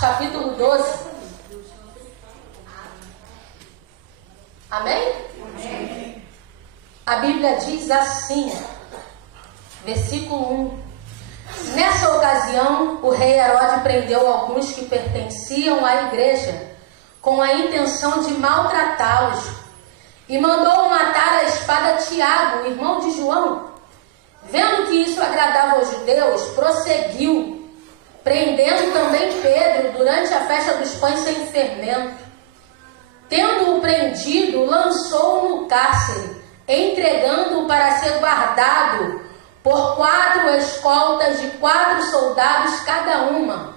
capítulo 12. Amém? Amém. A Bíblia diz assim, versículo 1. Nessa ocasião, o rei Herodes prendeu alguns que pertenciam à igreja, com a intenção de maltratá-los, e mandou matar à espada Tiago, irmão de João. Vendo que isso agradava aos judeus, prosseguiu, prendendo também Pedro durante a festa dos pães sem fermento. Tendo-o prendido, lançou-o no cárcere, entregando-o para ser guardado por 4 escoltas de 4 soldados cada uma.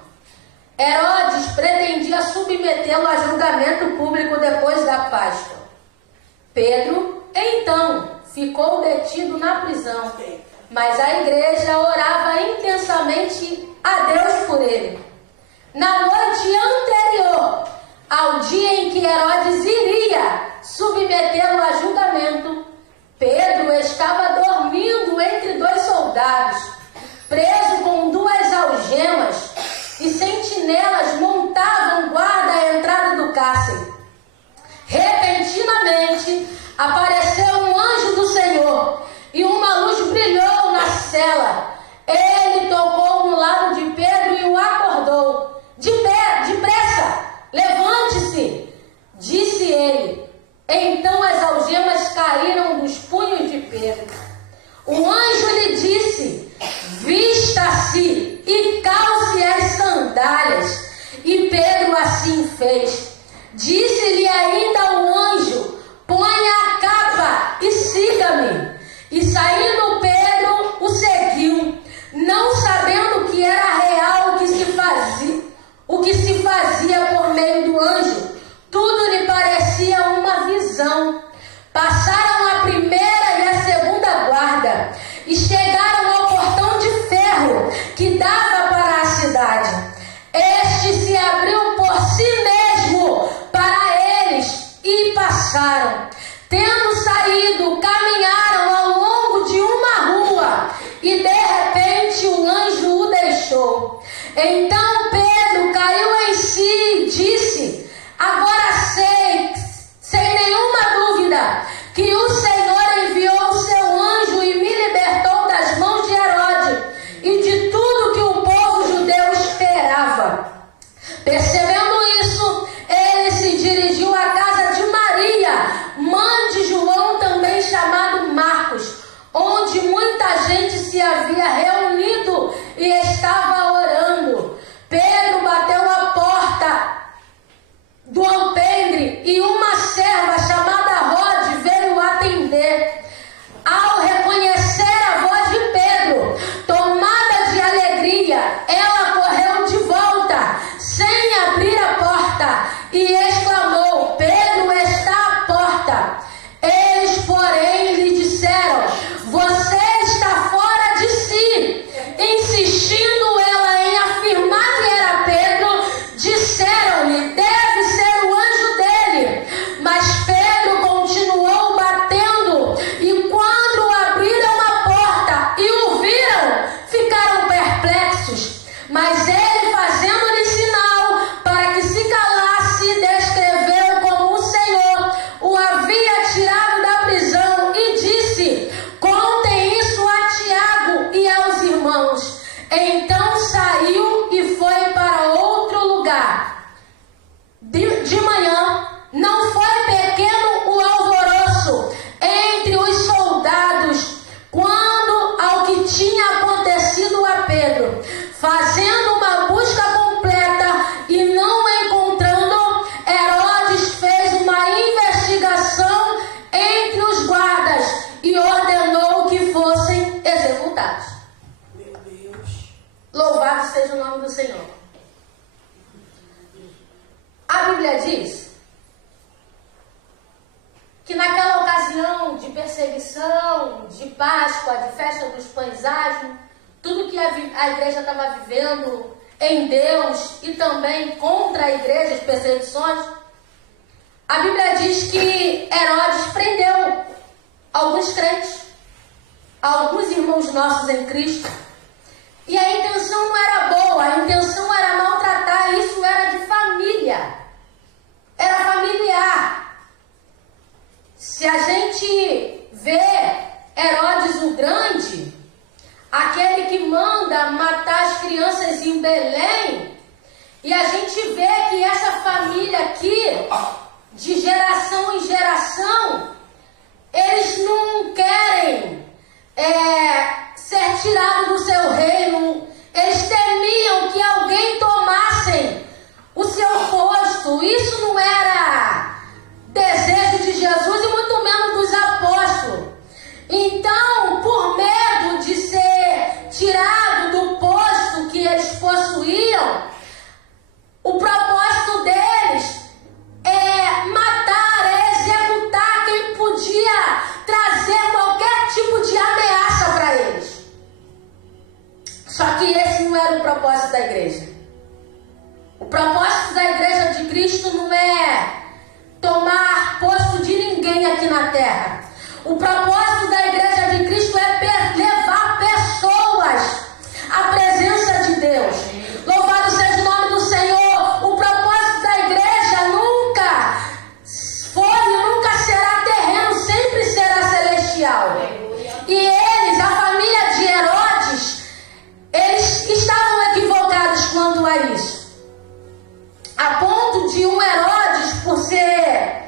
Herodes pretendia submetê-lo a julgamento público depois da Páscoa. Pedro, então, ficou detido na prisão, mas a igreja orava intensamente a Deus por ele. Na noite anterior ao dia em que Herodes iria submetê-lo a julgamento, Pedro estava dormindo entre 2 soldados, preso com 2 algemas, e sentinelas montavam guarda à entrada do cárcere. Repentinamente apareceu um anjo do Senhor e uma luz brilhou na cela. Ele tocou no lado de Pedro e o acordou. Depressa, levante-se, disse ele. Então as algemas caíram dos punhos de Pedro. O anjo lhe disse: vista-se e calce as sandálias. E Pedro assim fez. Disse-lhe ainda o anjo: ponha a capa e siga-me. E saindo Pedro o seguiu, não sabendo que era real o que se fazia por meio do anjo. Tudo lhe parecia uma visão. Passaram a primeira e a segunda guarda e chegaram ao portão de ferro que dava para a cidade. Este se abriu por si mesmo para eles e passaram. Tendo saído, caminharam ao longo de uma rua e de repente o anjo o deixou. Então Pedro caiu em si e disse: agora sei, sem nenhuma dúvida, que o Senhor enviou o seu anjo e me libertou das mãos de Herodes e de tudo que o povo judeu esperava. Percebendo isso, ele se dirigiu à casa de Maria, mãe de João, também chamado Marcos, onde muita gente se havia reunido e estava orando. Pedro bateu a porta do alpendre e uma serva chamada Rode veio atender. Ao reconhecer a voz de Pedro, tomada de alegria, ela correu de volta, sem abrir a porta, e exclamou: Pedro está à porta. Eles, porém, lhe disseram: você está fora de si. Insistindo ela em afirmar que era Pedro, disseram-lhe: deve ser o anjo dele. Mas Pedro continuou batendo, e quando abriram a porta e o viram, ficaram perplexos. Mas ele, fazendo-lhe sinal para que se calasse, descreveu como o Senhor o havia tirado da prisão e disse: contem isso a Tiago e aos irmãos. Então saiu e foi para outro lugar. De manhã, não foi pequeno o alvoroço entre os soldados quando ao que tinha acontecido a Pedro. Fazendo uma busca completa e não encontrando, Herodes fez uma investigação entre os guardas e ordenou que fossem executados. Meu Deus. Louvado seja o nome do Senhor. A Bíblia diz que naquela ocasião de perseguição, de Páscoa, de festa dos pães asmos, tudo que a igreja estava vivendo em Deus e também contra a igreja, as perseguições, a Bíblia diz que Herodes prendeu alguns crentes, alguns irmãos nossos em Cristo, e a intenção não era boa, a intenção era maltratar, isso era a ponto de um Herodes, por ser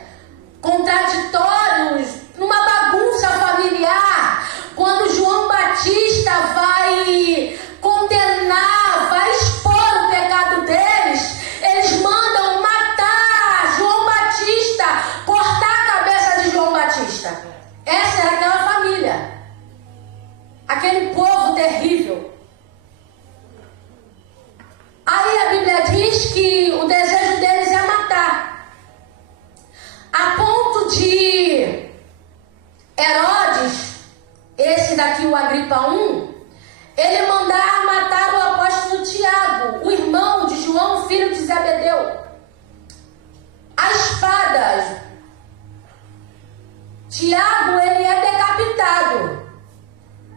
contraditórios, numa bagunça familiar, quando João Batista vai condenar, vai expor o pecado deles, eles mandam matar João Batista, cortar a cabeça de João Batista. Essa era aquela família, aquele povo terrível. Aí a Bíblia diz que o desejo deles é matar, a ponto de Herodes, esse daqui, o Agripa I, ele mandar matar o apóstolo Tiago, o irmão de João, filho de Zebedeu, a espada. Tiago, ele é decapitado.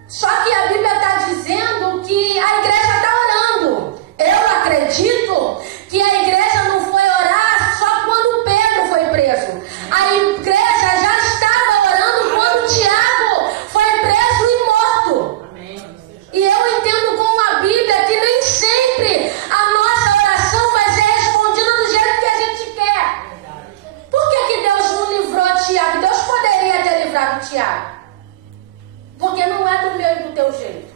Só que a Bíblia está dizendo que a igreja está orando. Eu acredito que a igreja não foi orar só quando Pedro foi preso. A igreja já estava orando quando Tiago foi preso e morto. E eu entendo com a Bíblia que nem sempre a nossa oração vai ser respondida do jeito que a gente quer. Por que Deus não livrou Tiago? Deus poderia ter livrado Tiago, porque não é do meu e do teu jeito.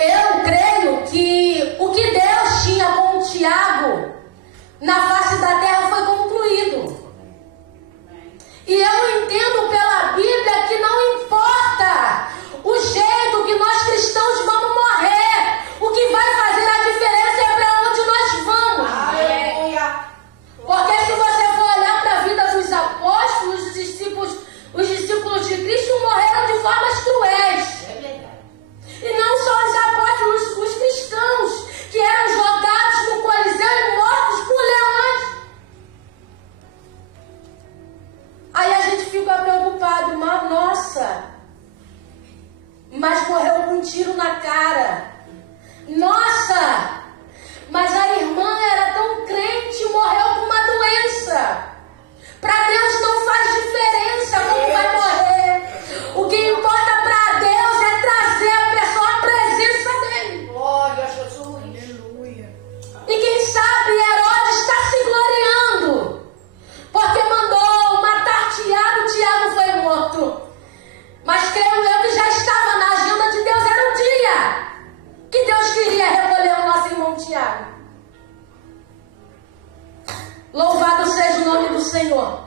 Eu creio que o que Deus tinha com o Tiago na face da terra foi concluído. E eu entendo pela Bíblia que não importa o jeito que nós cristãos vamos morrer, o que vai fazer a diferença é para onde nós vamos. Aleluia. Porque se você for olhar para a vida dos apóstolos, os discípulos de Cristo morreram de formas cruéis. E não só os apóstolos, os cristãos, que eram jogados no Coliseu e mortos por leões. Aí a gente fica preocupado, mas nossa, mas morreu com um tiro na cara. Nossa, mas a irmã era tão crente e morreu com uma doença. Para Deus não faz diferença como vai morrer. O que importa para Deus é trazer a pessoa à presença dele. Glória a Jesus. Aleluia. E quem sabe Herodes está se gloriando, porque mandou matar Tiago, Tiago foi morto. Mas creio eu que já estava na agenda de Deus, era um dia que Deus queria recolher o nosso irmão Tiago. Louvado seja o nome do Senhor.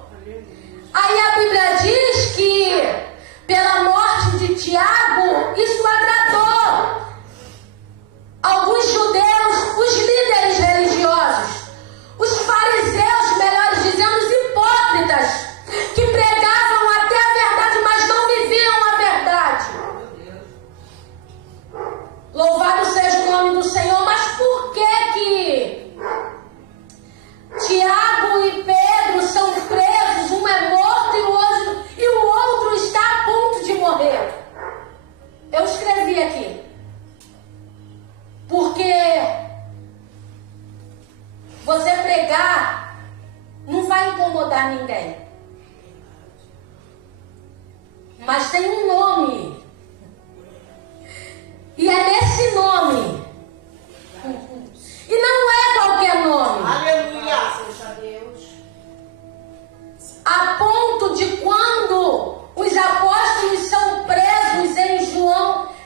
Aí a Bíblia diz que pela morte de Tiago, isso agradou alguns judeus, os líderes religiosos, os fariseus, melhor dizendo, os hipócritas, que pregavam até a verdade, mas não viviam a verdade. Louvado seja o nome do Senhor. Mas por que Tiago e Pedro são presos? Um é morto e o outro está a ponto de morrer. Eu escrevi aqui. Porque você pregar não vai incomodar ninguém. Mas tem um nome. E é nesse nome. E não é qualquer nome. Aleluia. Seja Deus. A ponto de quando os apóstolos são presos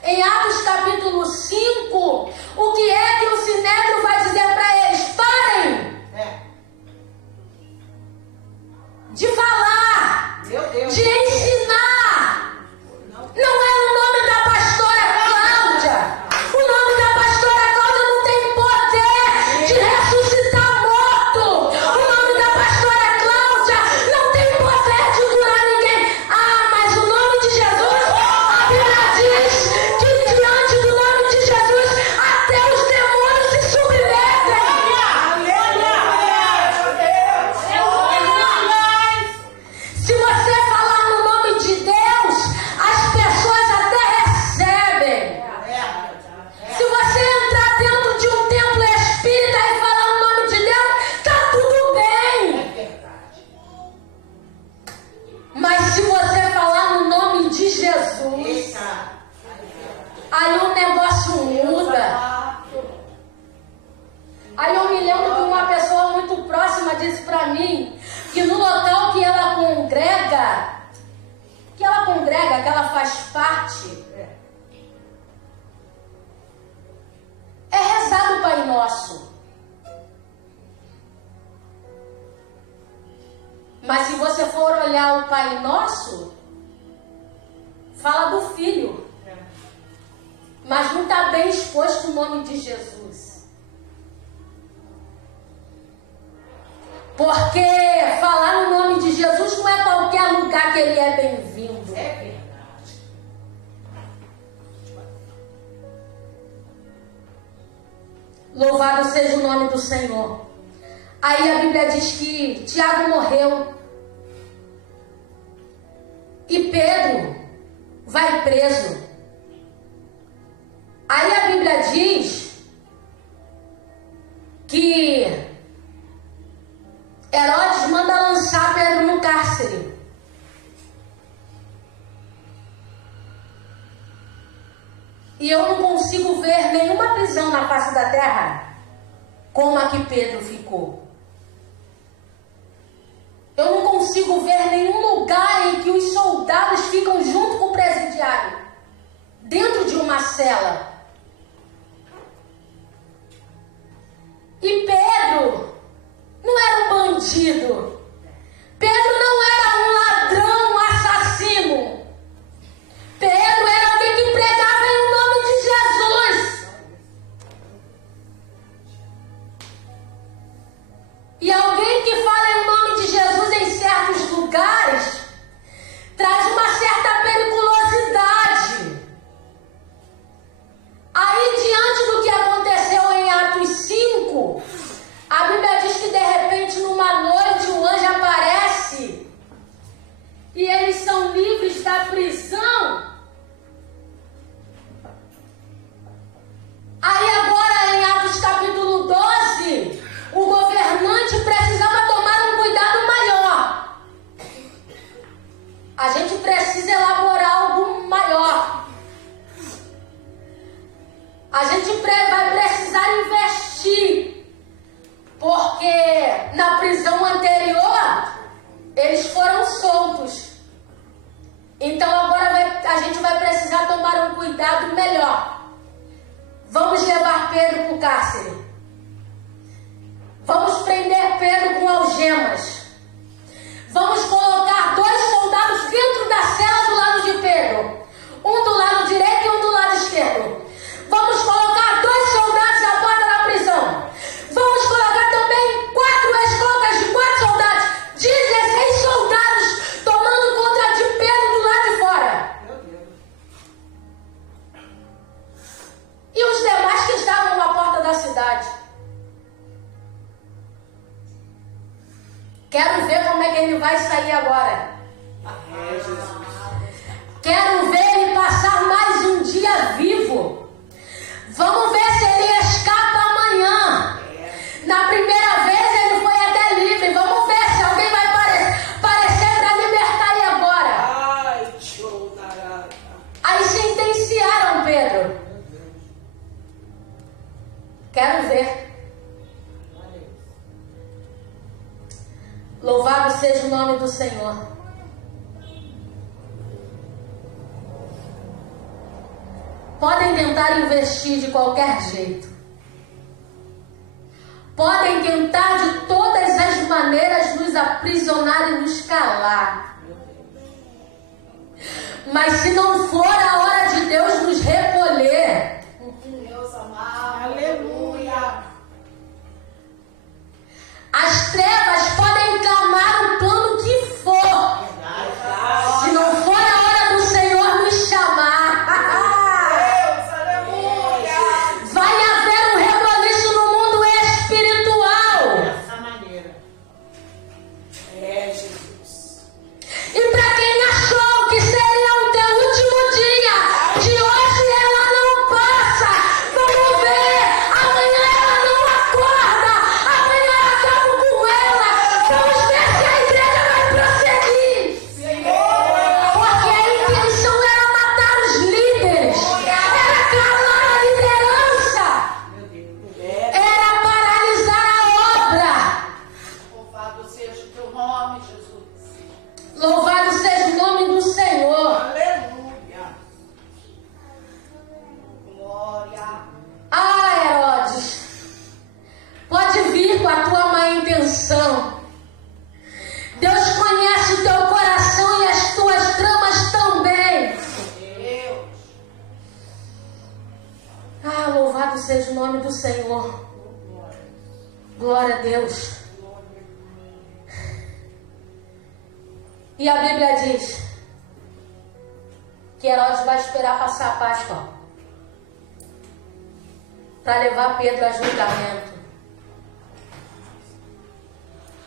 em Atos capítulo 5, o que é que o Sinédrio vai dizer para eles? Parem de falar, Meu Deus. de ensinar, Nosso. Mas se você for olhar o Pai Nosso, fala do Filho. Mas não está bem exposto o nome de Jesus. Porque falar no nome de Jesus não é qualquer lugar que ele é bem-vindo. É verdade. Louvado seja o nome do Senhor. Aí a Bíblia diz que Tiago morreu. E Pedro vai preso. Aí a Bíblia diz que Herodes manda lançar Pedro no cárcere. E eu não consigo ver nenhuma prisão na face da terra como a que Pedro ficou. Eu não consigo ver nenhum lugar em que os soldados ficam junto com o presidiário, dentro de uma cela. E Pedro não era um bandido. Pedro não era um ladrão, um assassino. Pedro era alguém que pregava em nome de Jesus. E alguém que fala em nome de Jesus em certos lugares traz uma certa periculosidade. Aí, diante do que aconteceu em Atos 5, a Bíblia diz que de repente, numa noite, um anjo aparece e eles são livres da prisão. Aí agora, em Atos capítulo 12, o governante precisava tomar um cuidado maior. A gente precisa elaborar algo maior. A gente vai precisar investir, porque na prisão anterior eles foram soltos. Então agora a gente vai precisar tomar um cuidado melhor. Vamos levar Pedro para o cárcere. Vamos prender Pedro com algemas. Vamos colocar 2 soldados dentro da cela do lado de Pedro. Um do lado direito e um do lado esquerdo. Vamos colocar 2 soldados à porta da prisão. Vamos colocar também 4 escoltas de 4 soldados. 16 soldados tomando conta de Pedro do lado de fora. Meu Deus. E os demais que estavam à porta da cidade. Quero ver como é que ele vai sair agora. É, Jesus. Quero ver ele passar mais um dia vivo. Vamos ver se ele escapa amanhã. Na primeira vez ele foi até livre. Vamos ver se alguém vai aparecer para libertar ele agora. Ai, show, narada. Aí sentenciaram Pedro. Quero ver. Louvado seja o nome do Senhor. Podem tentar investir de qualquer jeito. Podem tentar de todas as maneiras nos aprisionar e nos calar. Mas se não for a hora de Deus nos recolher, Deus amado. Aleluia. as trevas podem clamar o plano que for. Se não for a hora do Senhor nos chamar, Deus, aleluia. vai haver um reboliço no mundo espiritual. Dessa maneira. É, Jesus. E para quem achou que seria o teu último dia, de hoje ela não nome do Senhor. Glória a Deus. E a Bíblia diz que Herodes vai esperar passar a Páscoa para levar Pedro a julgamento.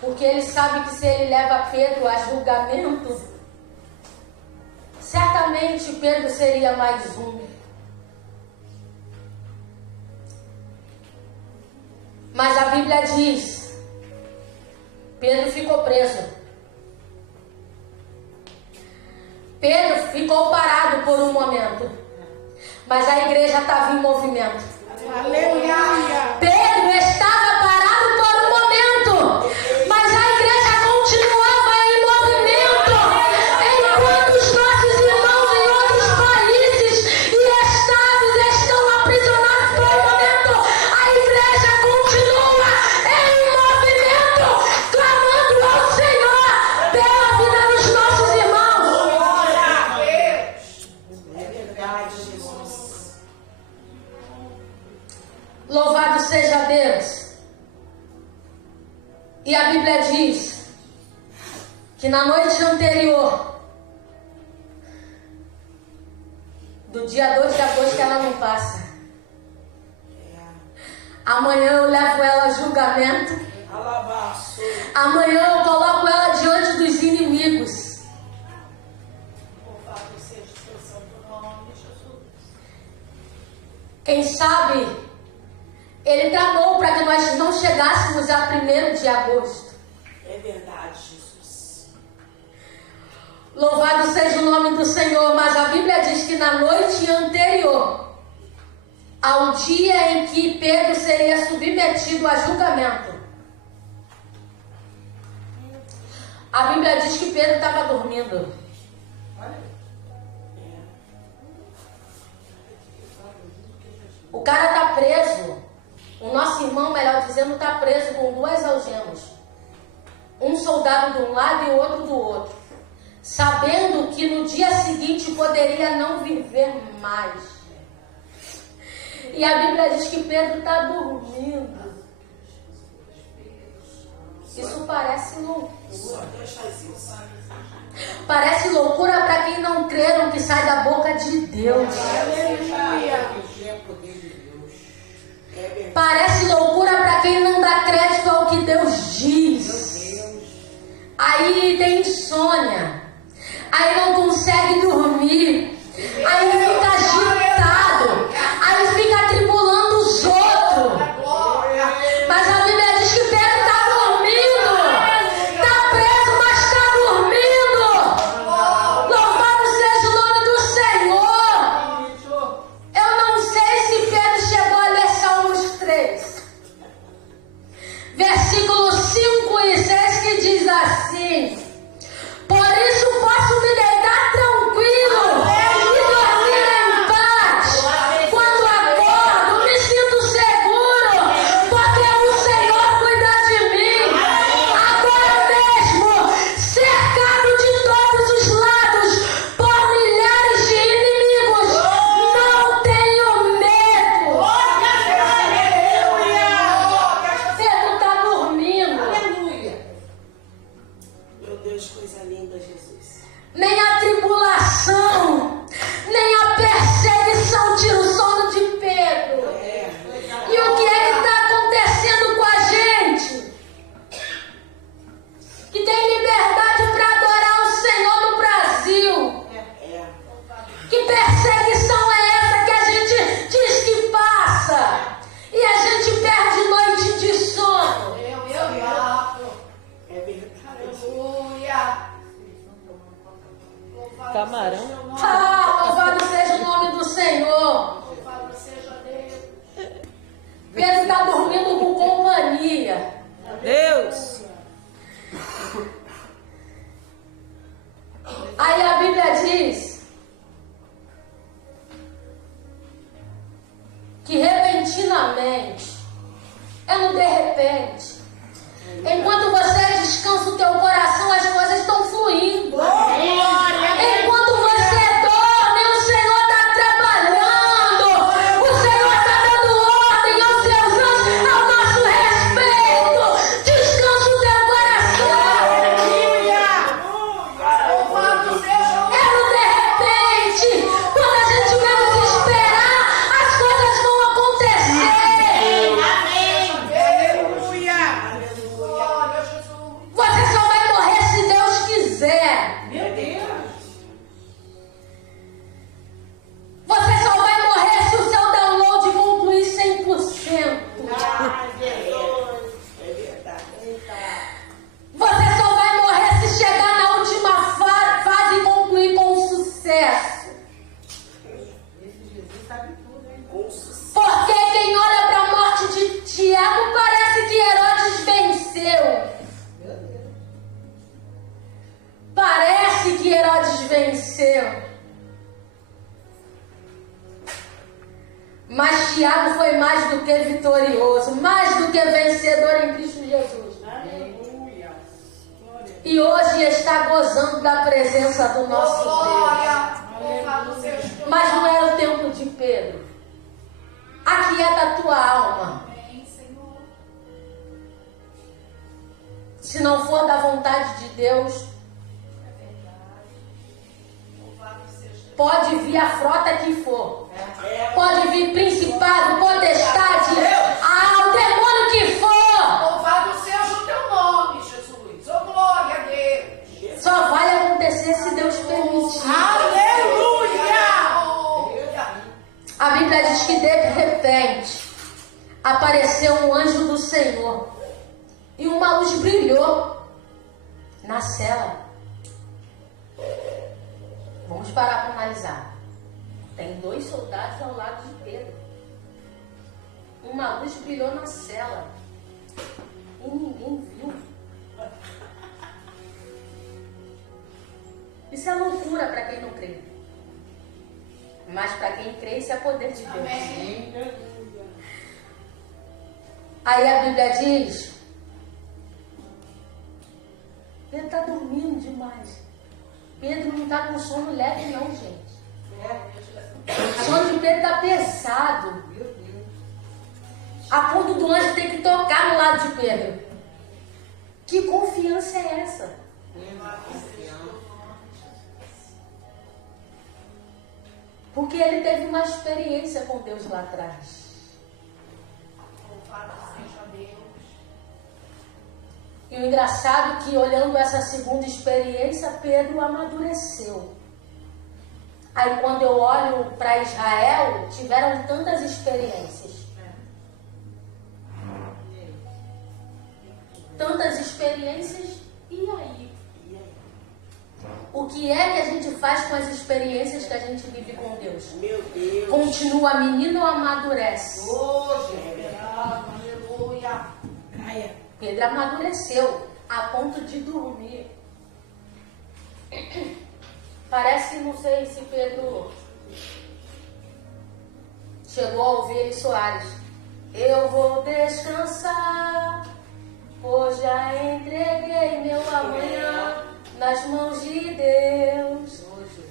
Porque ele sabe que se ele leva Pedro a julgamento, certamente Pedro seria mais um. Mas a Bíblia diz, Pedro ficou preso. Pedro ficou parado por um momento, mas a igreja estava em movimento. Aleluia. Pedro estava parado por um momento, mas a igreja continuava em movimento. Enquanto os nossos irmãos em outros países e estados estão aprisionados por um momento, a igreja continua em movimento, clamando ao Senhor pela vida dos nossos irmãos. Glória a Deus. É verdade, Jesus. Louvado seja Deus. E a Bíblia diz que na noite anterior do dia 2 de agosto ela não passa. Amanhã eu levo ela a julgamento. Alabaço. Amanhã eu coloco ela diante dos inimigos. Louvado seja o teu santo nome, Jesus. Quem sabe ele tramou para que nós não chegássemos a 1º de agosto. É verdade, Jesus. Louvado seja o nome do Senhor, mas a Bíblia diz que na noite anterior ao dia em que Pedro seria submetido a julgamento, a Bíblia diz que Pedro estava dormindo. O cara está preso. O nosso irmão, melhor dizendo, está preso com 2 algemas. Um soldado de um lado e o outro do outro. Sabendo que no dia seguinte poderia não viver mais. E a Bíblia diz que Pedro está dormindo. Isso parece loucura. Parece loucura para quem não crê no que sai da boca de Deus. Parece loucura para quem não dá crédito ao que Deus diz. Aí tem insônia. Aí não consegue dormir. Aí fica agitado. Aí fica atribulando os outros. Mas a Bíblia diz que Pedro está dormindo. Está preso, mas está dormindo. Louvado seja o nome do Senhor. Eu não sei se Pedro chegou a ler Salmos 3. Versículos 5 e 6 que diz assim: por isso posso me deitar tranquilo e dormir em paz. Quando acordo, me sinto seguro, porque o Senhor cuida de mim. Agora mesmo, cercado de todos os lados por milhares de inimigos, não tenho medo. Pedro está dormindo. Meu Deus, coisa linda, Jesus. Nem a tribulação, nem a perseguição tira o sono de Pedro. E o que é que está acontecendo com a gente? Que tem liberdade para adorar o Senhor no Brasil. Que perseguição é essa que a gente diz que passa? E a gente perde noite de sono. É verdade. Aleluia. Camarão. Louvado seja o nome do Senhor. Louvado seja Deus. Pedro está dormindo com companhia. Deus. Aí a Bíblia diz que repentinamente, é no de repente, enquanto você descansa o teu coração, as coisas estão fluindo. Enquanto você dorme, o Senhor está trabalhando. O Senhor está dando ordem vitorioso, mais do que vencedor em Cristo Jesus. Aleluia. E hoje está gozando da presença do nosso Deus. Glória. Louvado seja o teu Mas não nome. era o tempo de Pedro. Aquieta a tua alma. Amém, Senhor. Se não for da vontade de Deus, É verdade. Louvado seja o teu pode vir a frota que for. É. Pode vir principado, potestade, o demônio que for. Louvado seja o teu nome, Jesus. Oh, glória a Deus. Só vai acontecer se Deus permitir. Aleluia. A Bíblia diz que de repente apareceu um anjo do Senhor e uma luz brilhou na cela. Vamos parar para analisar. Tem 2 soldados ao lado de Pedro. Uma luz brilhou na cela e ninguém viu. Isso é loucura para quem não crê. Mas para quem crê, isso é poder de Deus. Amém. Aí a Bíblia diz: Pedro está dormindo demais. Pedro não está com sono leve não, gente. O sono de Pedro está pesado. A ponto do anjo ter que tocar no lado de Pedro. Que confiança é essa? Porque ele teve uma experiência com Deus lá atrás. Louvado seja Deus. E o engraçado é que, olhando essa segunda experiência, Pedro amadureceu. Aí, quando eu olho para Israel, tiveram tantas experiências. Tantas experiências, e aí? O que é que a gente faz com as experiências que a gente vive com Deus? Meu Deus. Continua menino ou amadurece? Hoje. Aleluia. Pedro amadureceu a ponto de dormir. Parece, não sei se Pedro chegou a ouvir ele Soares. Eu vou descansar, pois já entreguei meu amanhã nas mãos de Deus.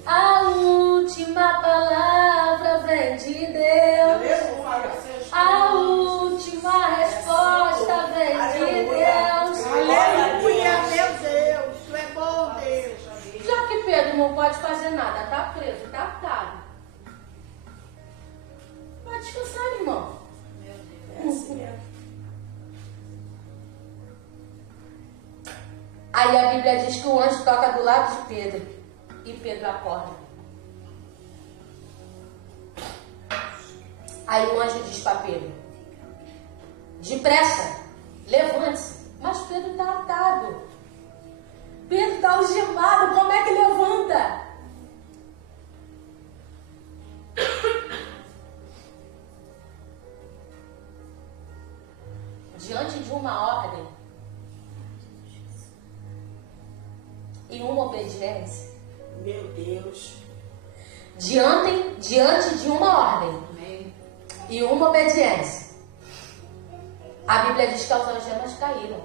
A última palavra vem de Deus. A última resposta vem de Deus. Aleluia, meu Deus. Tu é bom, Deus. Já que Pedro não pode fazer nada, tá preso, tá atado. Pode descansar, irmão. Aí a Bíblia diz que o anjo toca do lado de Pedro e Pedro acorda. Aí o anjo diz para Pedro: depressa, levante-se. Mas Pedro está atado. Pedro está algemado, como é que levanta? Diante de uma ordem e uma obediência. Meu Deus. Diante de uma ordem e uma obediência, a Bíblia diz que as algemas caíram.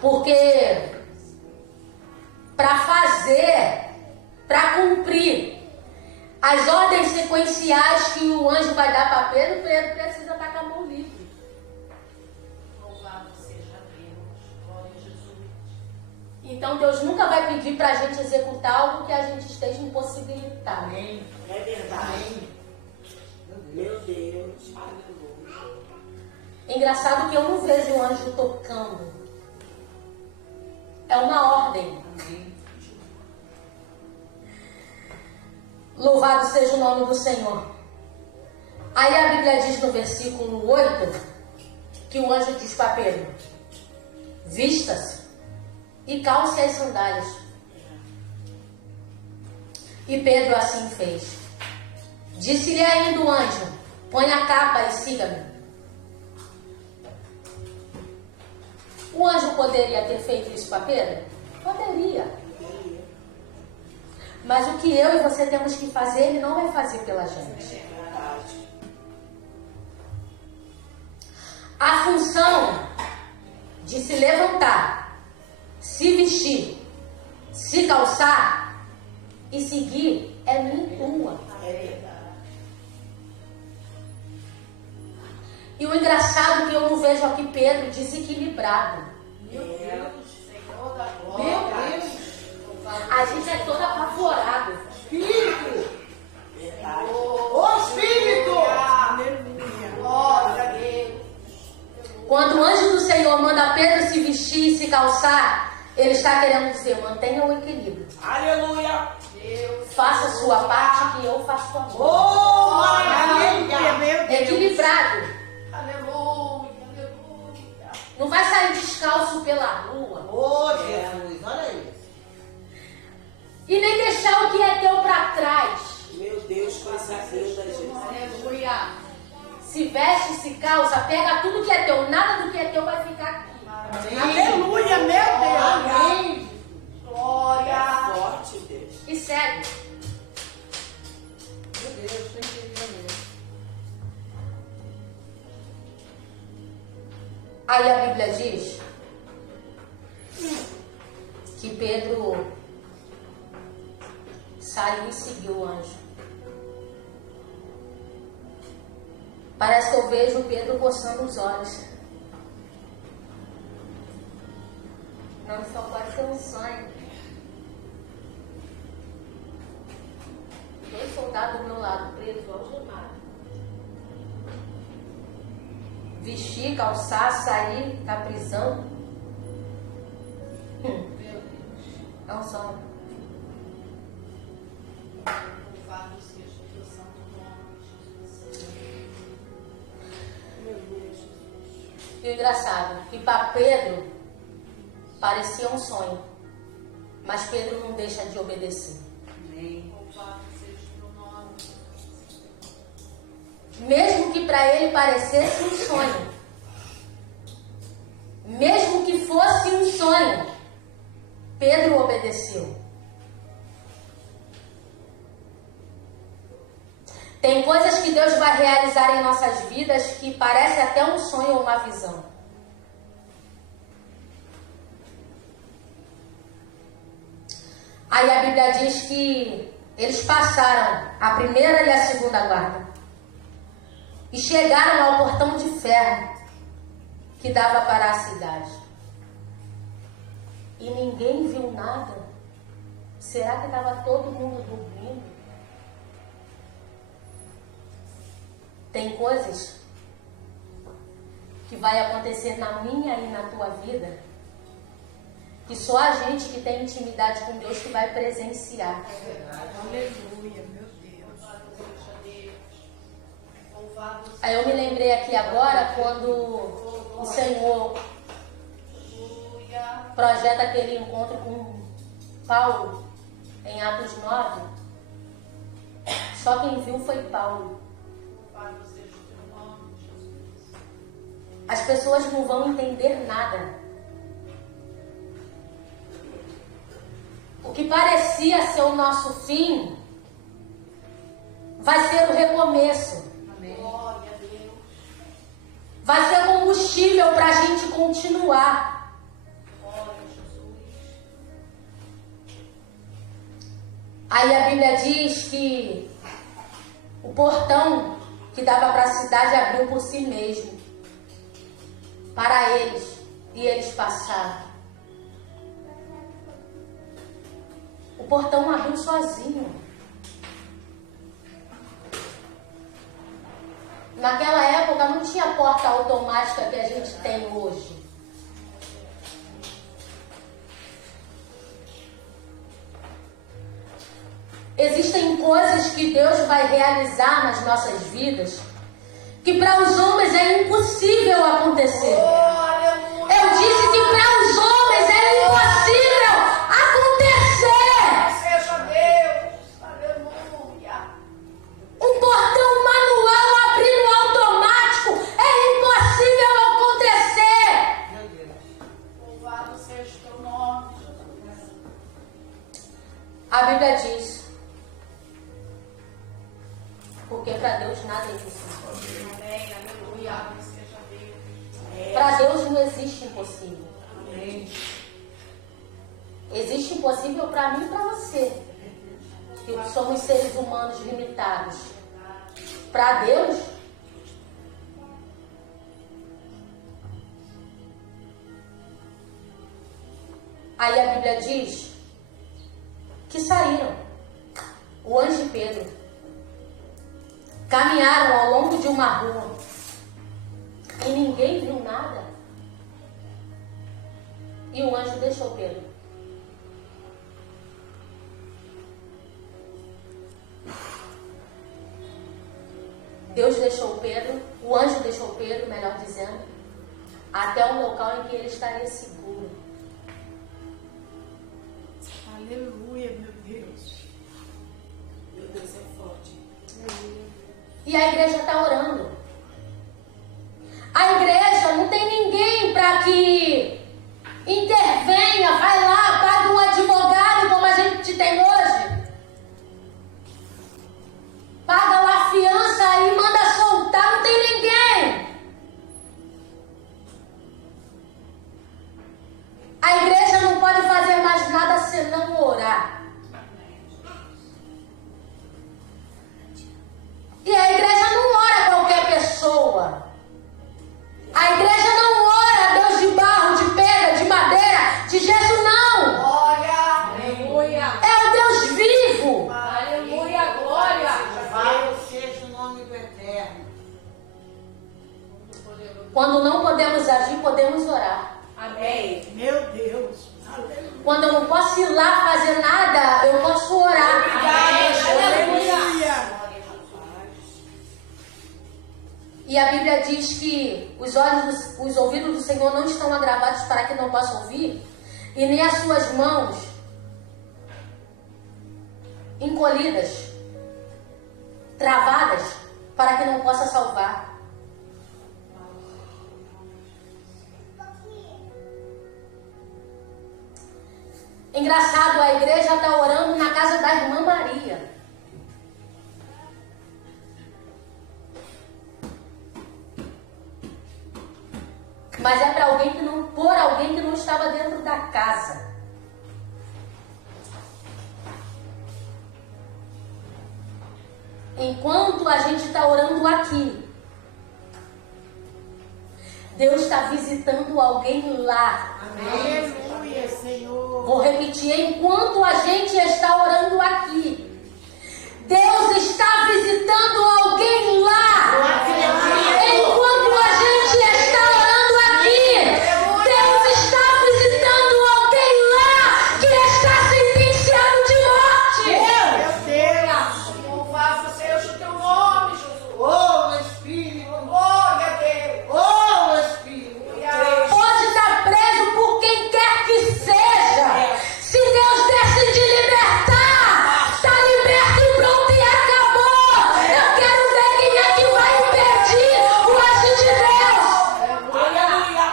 Porque para cumprir as ordens sequenciais que o anjo vai dar para Pedro, Pedro precisa estar com a mão livre. Louvado seja Deus. Glória a Jesus. Então Deus nunca vai pedir para a gente executar algo que a gente esteja impossibilitado. Amém. É verdade. Meu Deus. Engraçado que eu não vejo o anjo tocando. É uma ordem. Louvado seja o nome do Senhor. Aí a Bíblia diz no versículo 8 que o anjo diz para Pedro: vista-se e calce as sandálias. E Pedro assim fez. Disse-lhe ainda o anjo: põe a capa e siga-me. O anjo poderia ter feito isso para Pedro? Poderia. Mas o que eu e você temos que fazer, ele não vai fazer pela gente. vestir, se calçar e seguir é minha e tua. É verdade. E o engraçado é que eu não vejo aqui Pedro desequilibrado. Meu Deus, Senhor da Meu glória. Deus. A gente é toda apavorada. Espírito. Verdade. Ô Espírito. Aleluia. Glória a Deus. Quando o anjo do Senhor manda Pedro se vestir e se calçar, ele está querendo dizer, mantenha o equilíbrio. Aleluia. Deus. Faça a sua parte que eu faço a minha. Oh, maravilha, meu Deus. Equilibrado. Aleluia. Aleluia. Não vai sair descalço pela rua. Ô, Jesus, olha isso. E nem deixar o que é teu para trás. Meu Deus, coisa linda, Jesus. Aleluia. Se veste, se calça, pega tudo que é teu. Nada do que é teu vai ficar aqui. Aleluia, meu Deus. Amém. Glória. Forte, Deus. E segue. Meu Deus, estou entendendo. Aí a Bíblia diz que Pedro saiu e seguiu o anjo. Parece que eu vejo Pedro coçando os olhos. Não, só pode ser um sonho. 2 soldados do meu lado, presos, algemados. Vestir, calçar, sair da prisão. É um sonho. Louvado seja o teu santo nome, Jesus. Meu Deus, Jesus. E o engraçado, que para Pedro parecia um sonho. Mas Pedro não deixa de obedecer. Louvado seja o teu nome. Mesmo que para ele parecesse um sonho. Mesmo que fosse um sonho, Pedro obedeceu. Tem coisas que Deus vai realizar em nossas vidas que parece até um sonho ou uma visão. Aí a Bíblia diz que eles passaram a primeira e a segunda guarda e chegaram ao portão de ferro que dava para a cidade. E ninguém viu nada. Será que estava todo mundo dormindo? Tem coisas que vai acontecer na minha e na tua vida que só a gente que tem intimidade com Deus que vai presenciar. Aleluia, meu Deus. Louvado seja Deus. Louvado seja Aí eu me lembrei aqui agora quando o Senhor Aleluia. projeta aquele encontro com Paulo em Atos 9. Só quem viu foi Paulo. Louvado seja o teu nome, Jesus. As pessoas não vão entender nada. O que parecia ser o nosso fim vai ser o recomeço. Glória a Deus. Vai ser combustível para a gente continuar. Glória a Jesus. Aí a Bíblia diz que o portão que dava para a cidade abriu por si mesmo. Para eles. E eles passaram. O portão abriu sozinho. Naquela época não tinha porta automática que a gente tem hoje. Existem coisas que Deus vai realizar nas nossas vidas que para os homens é impossível acontecer. Oh, aleluia. Eu disse que para os homens é impossível acontecer. Seja Deus. Aleluia. Um portão manual abrindo automático é impossível acontecer. Meu Deus. Louvado seja o teu nome, Jesus. A Bíblia diz, porque para Deus nada é impossível. Amém. Aleluia. Seja Deus. Para Deus não existe impossível. Amém. Existe impossível para mim e para você, que somos seres humanos limitados. Para Deus, aí a Bíblia diz que saíram, o anjo e Pedro, caminharam ao longo de uma rua e ninguém viu nada. E o anjo deixou Pedro. Deus deixou Pedro, o anjo deixou Pedro, melhor dizendo, até um local em que ele estaria seguro. Aleluia, meu Deus. Meu Deus é forte. E a igreja está orando. A igreja não tem ninguém para que intervenha, vai lá, paga um advogado como a gente tem hoje. Paga lá a fiança e manda soltar, não tem ninguém. A igreja não pode fazer mais nada senão orar. E a igreja não ora qualquer pessoa. A igreja não ora Deus de barro, de pedra, de madeira, de gesso, não. Glória. Aleluia. É o Deus vivo. Aleluia, glória. Louvado seja o nome do Eterno. Quando não podemos agir, podemos orar. Amém. Meu Deus. Aleluia. Quando eu não posso ir lá fazer nada, eu posso orar. Aleluia. E a Bíblia diz que os ouvidos do Senhor não estão agravados para que não possa ouvir, e nem as suas mãos encolhidas, travadas, para que não possa salvar. Engraçado, a igreja está orando na casa da irmã Maria. Mas é para alguém que não, por alguém que não estava dentro da casa. Enquanto a gente está orando aqui, Deus está visitando alguém lá. Aleluia, Senhor. Vou repetir, enquanto a gente está orando aqui, Deus está visitando alguém lá. Enquanto a gente está orando aqui, Deus está visitando alguém lá que está sentenciado de morte. Meu Deus. Louvado seja o teu nome, Jesus. Oh, Espírito! Glória a Deus. Oh, Espírito! Pode estar preso por quem quer que seja. Se Deus decidir libertar, está liberto e pronto e acabou. Eu quero ver quem é que vai impedir o agir de Deus. Aleluia.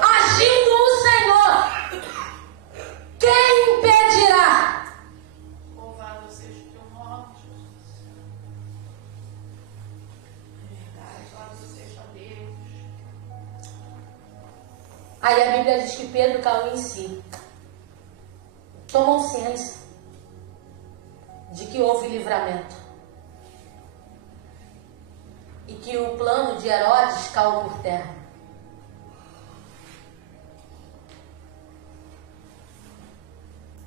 Agindo o Senhor, quem impedirá? Louvado seja o teu nome, Jesus. Louvado seja Deus. Aí a Bíblia diz que Pedro caiu em si. Tomou ciência de que houve livramento. E que o plano de Herodes caiu por terra.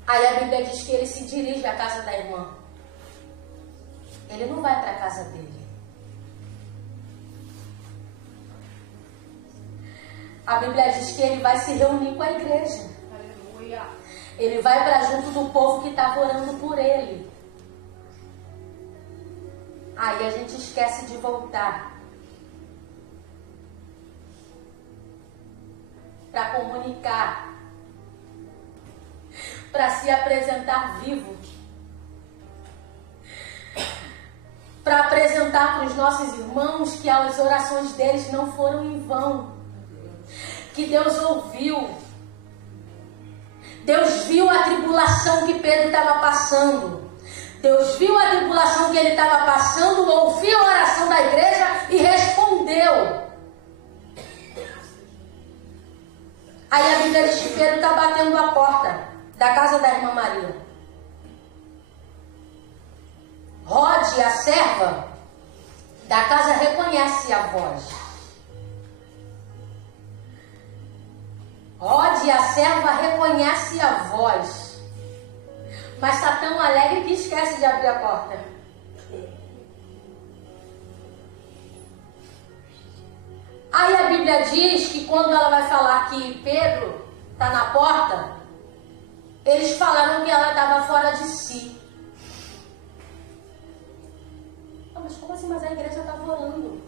Aí a Bíblia diz que ele se dirige à casa da irmã. Ele não vai para a casa dele. A Bíblia diz que ele vai se reunir com a igreja. Aleluia. Ele vai para junto do povo que estava orando por ele. Aí a gente esquece de voltar para comunicar, para se apresentar vivo, para apresentar para os nossos irmãos que as orações deles não foram em vão, que Deus ouviu. Deus viu a tribulação que Pedro estava passando. Deus viu a tribulação que ele estava passando, ouviu a oração da igreja e respondeu. Aí a Bíblia diz que Pedro está batendo a porta. da casa da irmã Maria. Rode, a serva da casa, reconhece a voz. Rode, a serva, reconhece a voz. Mas está tão alegre que esquece de abrir a porta. Aí a Bíblia diz que quando ela vai falar que Pedro está na porta, eles falaram que ela estava fora de si. Ah, mas como assim? Mas a igreja estava orando.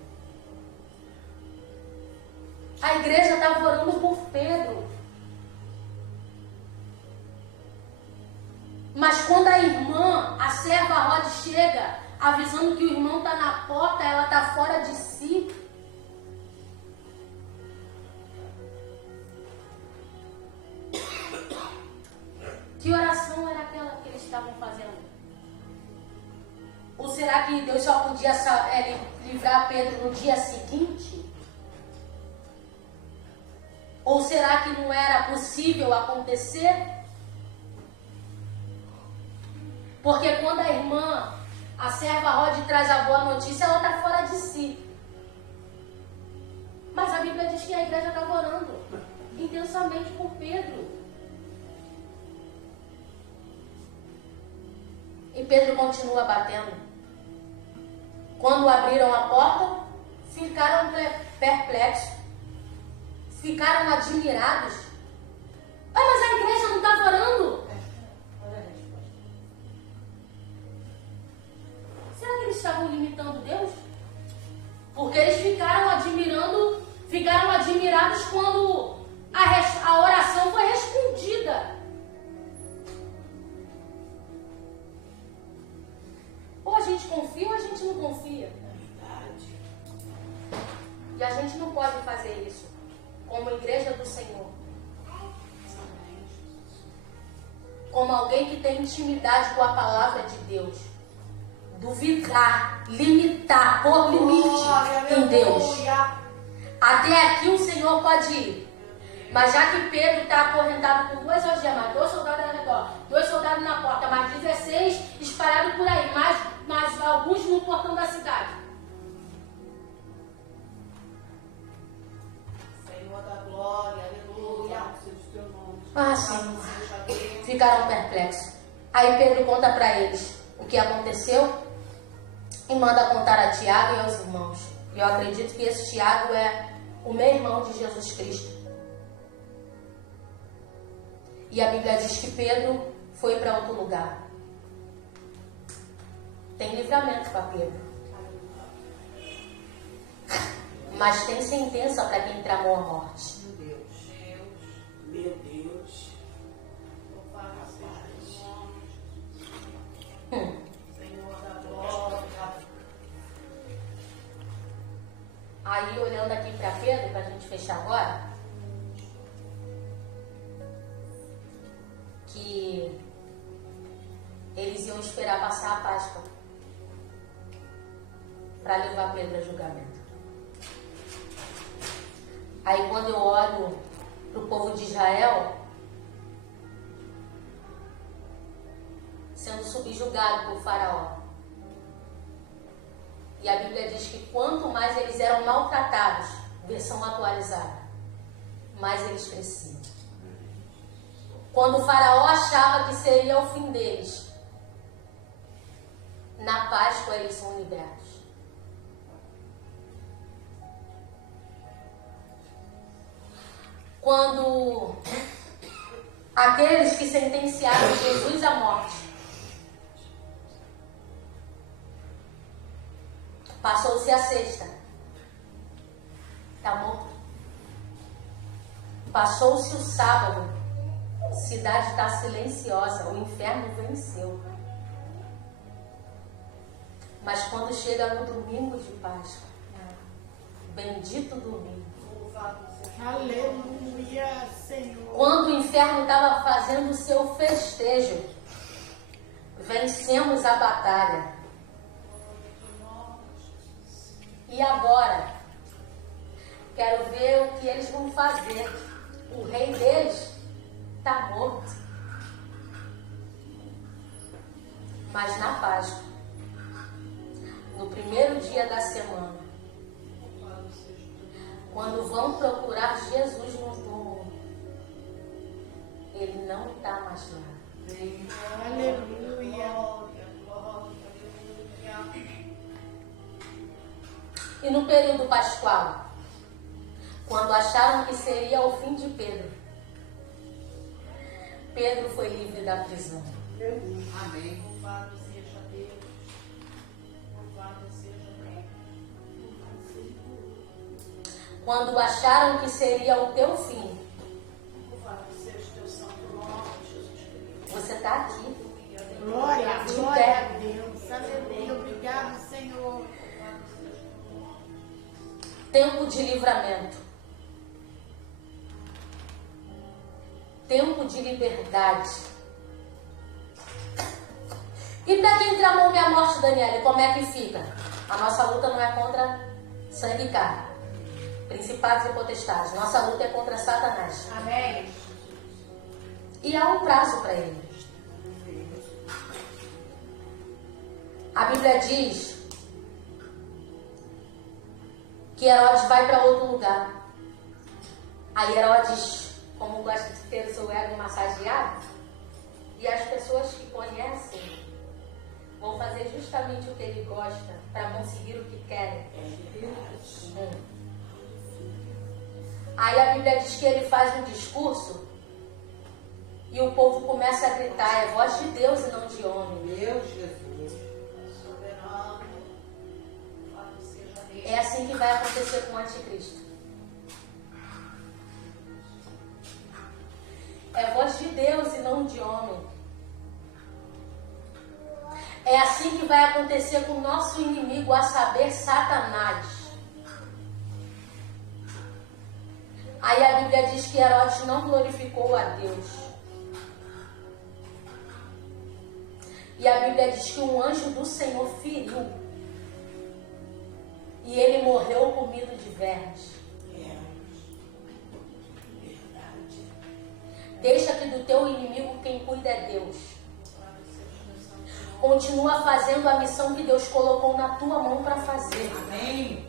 A igreja estava orando por Pedro. Mas quando a irmã, a serva Rode, chega avisando que o irmão está na porta, ela está fora de si. Que oração era aquela que eles estavam fazendo? Ou será que Deus só podia livrar Pedro no dia seguinte? Ou será que não era possível acontecer? Porque quando a irmã, a serva Rode, traz a boa notícia, ela está fora de si. Mas a Bíblia diz que a igreja estava orando intensamente por Pedro. E Pedro continua batendo. Quando abriram a porta, ficaram perplexos. Ficaram admirados. Ah, mas a igreja não estava orando? Olha a resposta. Será que eles estavam limitando Deus? Porque eles ficaram admirados quando a oração foi respondida. Ou a gente confia ou a gente não confia. E a gente não pode fazer isso como igreja do Senhor. Como alguém que tem intimidade com a palavra de Deus. Duvidar, limitar, pôr limite em Deus. Até aqui o Senhor pode ir. Mas já que Pedro está acorrentado por 2 algemas, 2 soldados ao redor, 2 soldados na porta, mais 16 espalhados por aí, mais alguns no portão da cidade. Senhor da glória, aleluia. Ah, Senhor. Ficaram perplexos. Aí Pedro conta para eles o que aconteceu e manda contar a Tiago e aos irmãos. E eu acredito que esse Tiago é o meu irmão de Jesus Cristo. E a Bíblia diz que Pedro foi para outro lugar. Tem livramento para Pedro. Mas tem sentença para quem tramou a morte. Meu Deus. Senhor da glória. Aí, olhando aqui para Pedro, para a gente fechar agora, que eles iam esperar passar a Páscoa para levar Pedro a julgamento. Aí, quando eu olho para o povo de Israel sendo subjugado por Faraó, e a Bíblia diz que quanto mais eles eram maltratados, versão atualizada, mais eles cresciam. Quando o Faraó achava que seria o fim deles, na Páscoa eles são libertos. Quando aqueles que sentenciaram Jesus à morte, passou-se a sexta, está morto. Passou-se o sábado, a cidade está silenciosa, o inferno venceu. Mas quando chega no domingo de Páscoa, bendito domingo, Aleluia, Senhor. quando o inferno estava fazendo o seu festejo, vencemos a batalha. E agora, quero ver o que eles vão fazer. O rei deles está morto. Mas na Páscoa, no primeiro dia da semana, quando vão procurar Jesus no túmulo, ele não está mais lá. Aleluia. E no período pascual, quando acharam que seria o fim de Pedro, Pedro foi livre da prisão. Amém. Louvado seja Deus. Louvado seja Deus. Quando acharam que seria o teu fim, Louvado seja o teu santo nome, Jesus Cristo. você está aqui. Glória, De glória pé. a Deus. Aleluia. Obrigado, Senhor. Tempo de livramento. Tempo de liberdade. E para quem tramou minha morte, Daniela, como é que fica? A nossa luta não é contra sangue e carne, principados e potestades. Nossa luta é contra Satanás. Amém. E há um prazo para ele. A Bíblia diz que Herodes vai para outro lugar. Aí Herodes, como gosta de ter o seu ego massageado, e as pessoas que conhecem vão fazer justamente o que ele gosta para conseguir o que querem. Aí a Bíblia diz que ele faz um discurso e o povo começa a gritar: é voz de Deus e não de homem. Meu Jesus. Soberano. Louvado seja Deus. É assim que vai acontecer com o anticristo. É voz de Deus e não de homem. É assim que vai acontecer com o nosso inimigo, a saber, Satanás. Aí a Bíblia diz que Herodes não glorificou a Deus. E a Bíblia diz que um anjo do Senhor feriu. E ele morreu comido de vermes. Deixa que do teu inimigo quem cuida é Deus. Continua fazendo a missão que Deus colocou na tua mão para fazer. Amém.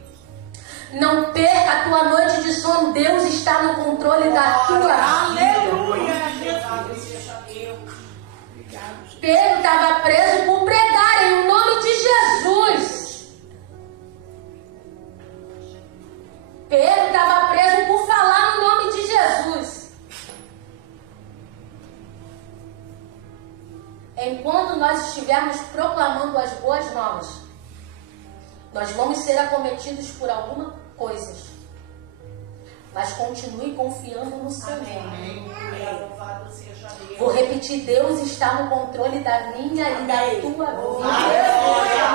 Não perca a tua noite de sono. Deus está no controle da tua vida. Aleluia. Louvado seja Deus. Pedro estava preso por pregar em nome de Jesus. Pedro estava preso por falar no nome de Jesus. Enquanto nós estivermos proclamando as boas novas, nós vamos ser acometidos por algumas coisas. Mas continue confiando no Senhor. Aleluia. Louvado seja Deus. Vou repetir, Deus está no controle da minha e da tua vida.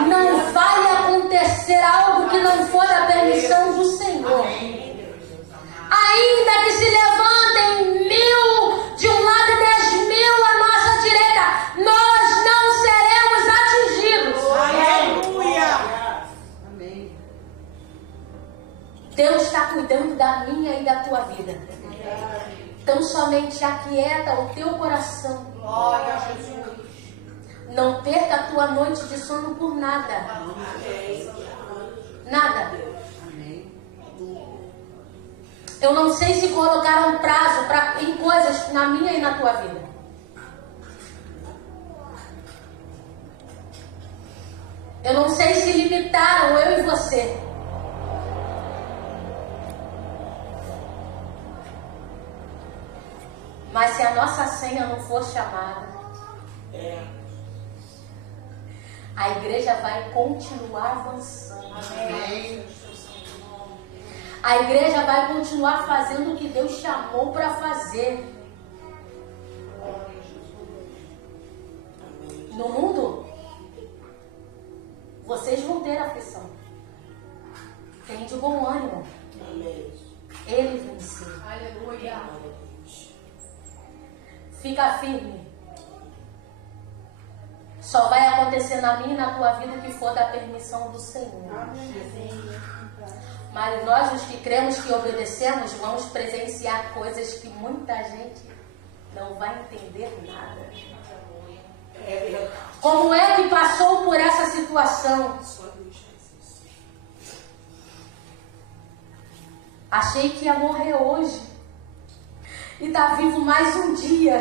Não vai acontecer algo que não for da permissão do Senhor. Ainda que se levantem 1000 de um lado e 10.000 à nossa direita, nós não seremos atingidos. Aleluia. Amém. Deus está cuidando da minha e da tua vida. Então somente aquieta o teu coração. Glória a Jesus. Não perca a tua noite de sono por nada. Nada. Amém. Eu não sei se colocaram prazo em coisas na minha e na tua vida. Eu não sei se limitaram eu e você. Mas se a nossa senha não for chamada, a igreja vai continuar avançando. Amém. A igreja vai continuar fazendo o que Deus chamou para fazer. No mundo, vocês vão ter aflição. Tem de bom ânimo. Ele venceu. Aleluia. Fica firme. Só vai acontecer na minha e na tua vida o que for da permissão do Senhor. Mas nós, os que cremos que obedecemos, vamos presenciar coisas que muita gente não vai entender nada. É verdade. Como é que passou por essa situação? Só Deus faz isso. Achei que ia morrer hoje. E tá vivo mais um dia.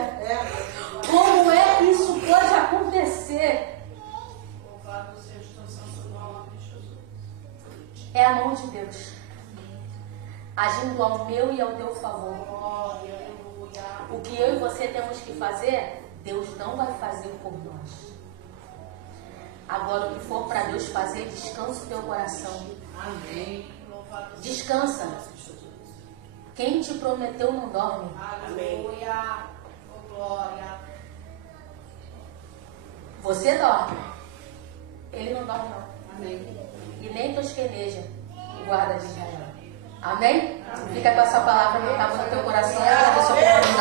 Como é que isso pode acontecer? Louvado seja o teu santo nome, Jesus. É a mão de Deus agindo ao meu e ao teu favor. Glória, aleluia. O que eu e você temos que fazer, Deus não vai fazer por nós. Agora, o que for para Deus fazer, descansa o teu coração. Amém. Louvado seja Descansa. Quem te prometeu não dorme. aleluia. Oh, glória. Você dorme. Ele não dorme, não. Amém. E nem tosqueneja o guarda de Israel. Amém? Fica com essa palavra que estava no teu coração. Abençoe.